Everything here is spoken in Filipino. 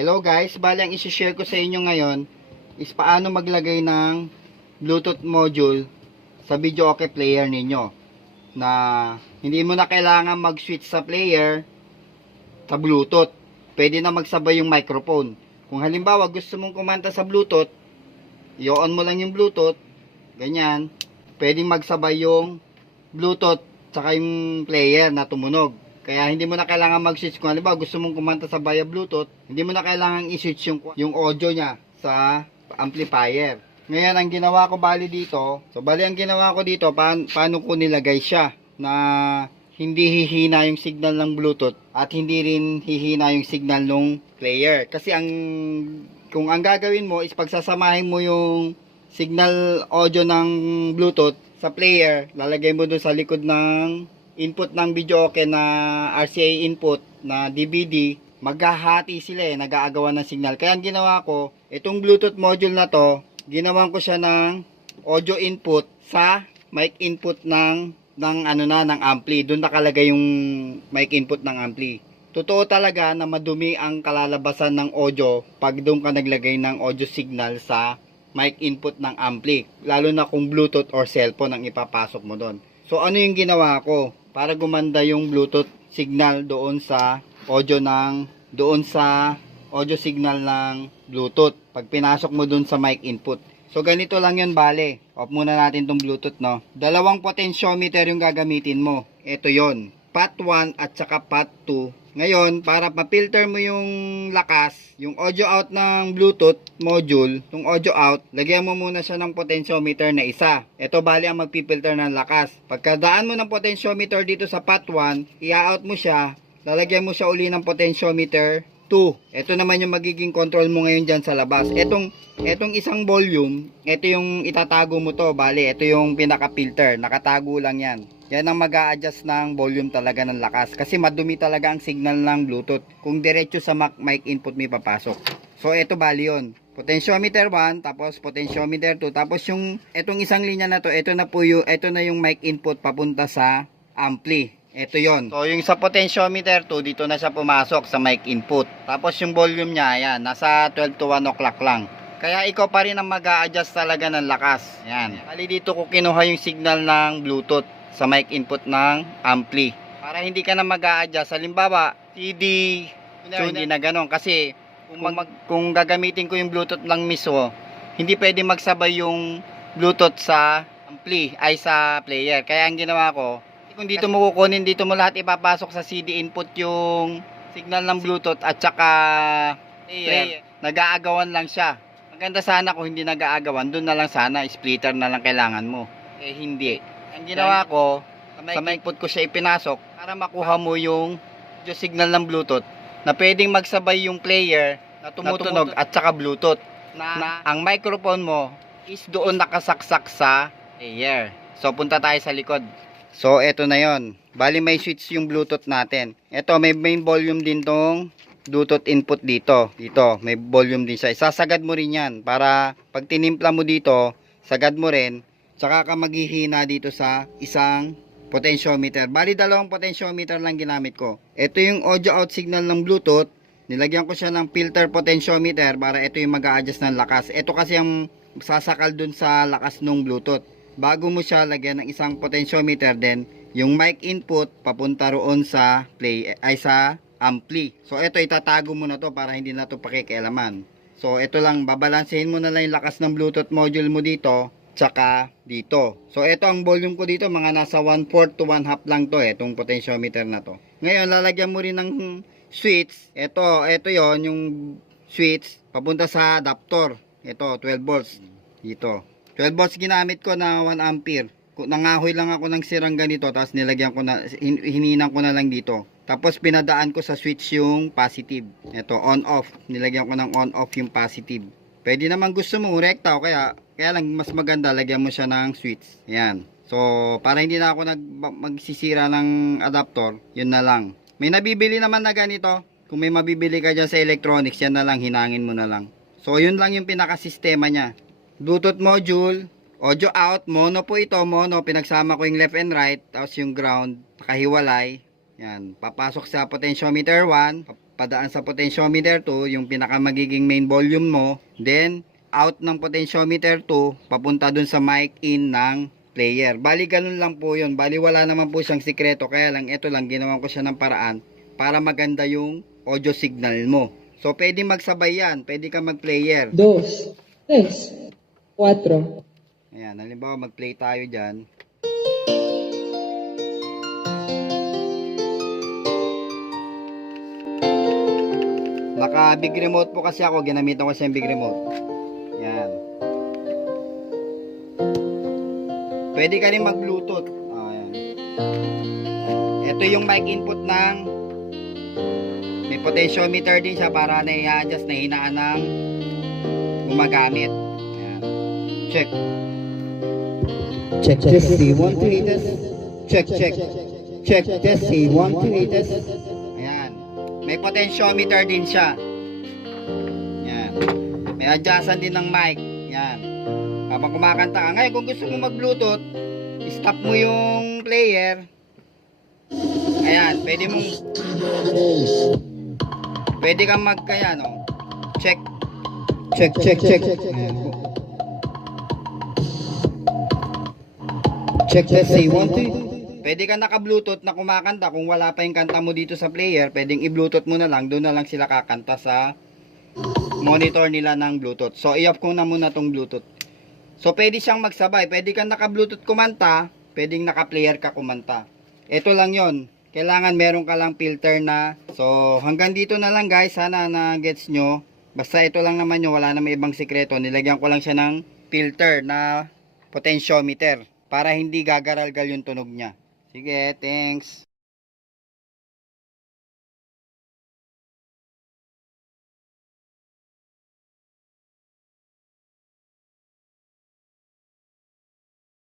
Hello guys, bali ang isi-share ko sa inyo ngayon is paano maglagay ng Bluetooth module sa video okay player ninyo na hindi mo na kailangan mag-switch sa player sa Bluetooth. Pwede na magsabay yung microphone. Kung halimbawa gusto mong kumanta sa Bluetooth, i-on mo lang yung Bluetooth, ganyan, pwedeng magsabay yung Bluetooth tsaka yung player na tumunog. Kaya hindi mo na kailangan mag-switch. Kung halimbawa gusto mong kumanta sa via Bluetooth, hindi mo na kailangan i-switch yung audio niya sa amplifier. Ngayon, ang ginawa ko bali dito, ang ginawa ko dito, paano ko nilagay siya na hindi hihina yung signal ng Bluetooth at hindi rin hihina yung signal ng player. Kasi kung ang gagawin mo is pagsasamahin mo yung signal audio ng Bluetooth sa player, lalagay mo doon sa likod ng input ng video okay na RCA input na DVD, maghahati sila nag-aagawan ng signal. Kaya ang ginawa ko, itong Bluetooth module na to, ginawan ko siya ng audio input sa mic input ng ampli. Doon nakalagay yung mic input ng ampli. Totoo talaga na madumi ang kalalabasan ng audio pag doon ka naglagay ng audio signal sa mic input ng ampli. Lalo na kung Bluetooth or cellphone ang ipapasok mo doon. So ano yung ginawa ko? Para gumanda yung Bluetooth signal doon sa audio signal ng Bluetooth pag pinasok mo doon sa mic input. So ganito lang yun bale. Off muna natin tong Bluetooth, no. Dalawang potentiometer yung gagamitin mo. Ito yon, path 1 at saka path 2. Ngayon, para pa-filter mo yung lakas, yung audio out ng Bluetooth module, yung audio out, lagyan mo muna siya ng potentiometer na isa. Ito bali ang magpipilter ng lakas. Pagkadaan mo ng potentiometer dito sa path 1, i-out mo siya, lalagyan mo siya uli ng potentiometer 2. Ito naman yung magiging control mo ngayon dyan sa labas. Etong isang volume, ito yung itatago mo to, bali, ito yung pinaka-filter, nakatago lang yan. Yan ang mag-a-adjust ng volume talaga ng lakas. Kasi madumi talaga ang signal ng Bluetooth kung diretso sa mic input may papasok. So, ito bali yun. Potentiometer 1, tapos potentiometer 2. Tapos itong isang linya na to, ito na yung mic input papunta sa ampli. Ito yon. So, yung sa potentiometer 2, dito na siya pumasok sa mic input. Tapos yung volume niya, ayan, nasa 12 to 1 o'clock lang. Kaya ikaw pa rin ang mag-a-adjust talaga ng lakas. Ayan. Bali dito ko kinuha yung signal ng Bluetooth sa mic input ng ampli. Para hindi ka na mag-a-adjust. Halimbawa, CD, so hindi na ganon. Kasi kung gagamitin ko yung Bluetooth lang mismo, hindi pwede magsabay yung Bluetooth sa ampli ay sa player. Kaya ang ginawa ko, kung dito mo kukunin, dito mo lahat ipapasok sa CD input yung signal ng Bluetooth at saka player. Nag-aagawan lang siya. Maganda sana kung hindi nag-aagawan, doon na lang sana, splitter na lang kailangan mo. Eh hindi. Ang ginawa ko, sa mic input ko siya ipinasok para makuha mo yung signal ng Bluetooth na pwedeng magsabay yung player na tumutunog at saka Bluetooth. Na ang microphone mo is doon nakasaksak sa player. So punta tayo sa likod. So eto na yon. Bali may switch yung Bluetooth natin. Ito may main volume din tong Bluetooth input dito. Dito may volume din siya. Isasagad mo rin yan para pag tinimpla mo dito, sagad mo rin. Saka ka maghihina dito sa isang potentiometer. Bali dalawang potentiometer lang ginamit ko. Ito yung audio out signal ng Bluetooth. Nilagyan ko siya ng filter potentiometer para ito yung mag-a-adjust ng lakas. Ito kasi ang sasakal dun sa lakas ng Bluetooth. Bago mo siya lagyan ng isang potentiometer din, yung mic input papunta roon sa sa ampli. So ito itatago mo na to para hindi na to pakikialaman. So ito lang, babalansehin mo na lang yung lakas ng Bluetooth module mo dito tsaka dito. So ito ang volume ko dito, mga nasa 1/4 to 1/2 lang to itong potentiometer na to. Ngayon lalagyan mo rin ng switch. Ito yon yung switch papunta sa adapter. Ito 12 volts dito. 12 volts ginamit ko na 1 ampere. Nangahoy lang ako ng sirang ganito, tapos nilagyan ko na, hininang ko na lang dito. Tapos pinadaan ko sa switch yung positive. Ito on off. Nilagyan ko ng on off yung positive. Pwede naman gusto mo rekta o kaya lang mas maganda lagyan mo siya ng switch. Ayan. So para hindi na ako magsisira ng adapter, yun na lang. May nabibili naman na ganito. Kung may mabibili ka dyan sa electronics, yan na lang, hinangin mo na lang. So yun lang yung pinaka-sistema niya. Bluetooth module, audio out, mono po ito, mono, pinagsama ko yung left and right, tapos yung ground, nakahiwalay. Yan, papasok sa potentiometer 1, padaan sa potentiometer 2, yung pinaka magiging main volume mo. Then, out ng potentiometer 2, papunta dun sa mic in ng player. Bali, ganun lang po yun. Bali, wala naman po siyang sikreto. Kaya lang, ito lang, ginawan ko siya ng paraan para maganda yung audio signal mo. So, pwede magsabay yan. Pwede ka mag-player. 2, 3, 4. Ayan, halimbawa, mag-play tayo dyan. Naka big remote po kasi ako, ginamitan ko siya yung big remote. Yan. Pwede ka rin mag bluetooth. Ayan. Ito yung mic input ng, may potentiometer din siya para na i-adjust na hinaan ng gumagamit. Ayan. Check. Check, test, see, 1, 2, test. Check, check. Check, test, see, 1, 2, test. Ayan. May potentiometer din siya. Yan. May adjustan din ng mic. Yan. Habang kumakanta ka. Ngayon, kung gusto mo mag-bluetooth, stop mo yung player. Ayan. Pwede kang kaya, no? Check. Check, check, check. Ayan. Check, test, say, 1, 2. Pwede ka naka-bluetooth na kumakanta. Kung wala pa yung kanta mo dito sa player, pwedeng i-bluetooth mo na lang. Doon na lang sila kakanta sa monitor nila ng bluetooth. So, i-off ko na muna tong bluetooth. So, pwede siyang magsabay. Pwede kang naka-bluetooth kumanta. Pwedeng naka-player ka kumanta. Ito lang yon. Kailangan meron ka lang filter na. So, hanggang dito na lang guys. Sana na-gets nyo. Basta ito lang naman yun. Wala na may ibang sikreto. Nilagyan ko lang siya ng filter na potentiometer para hindi gagaralgal yung tunog niya. Sige, thanks.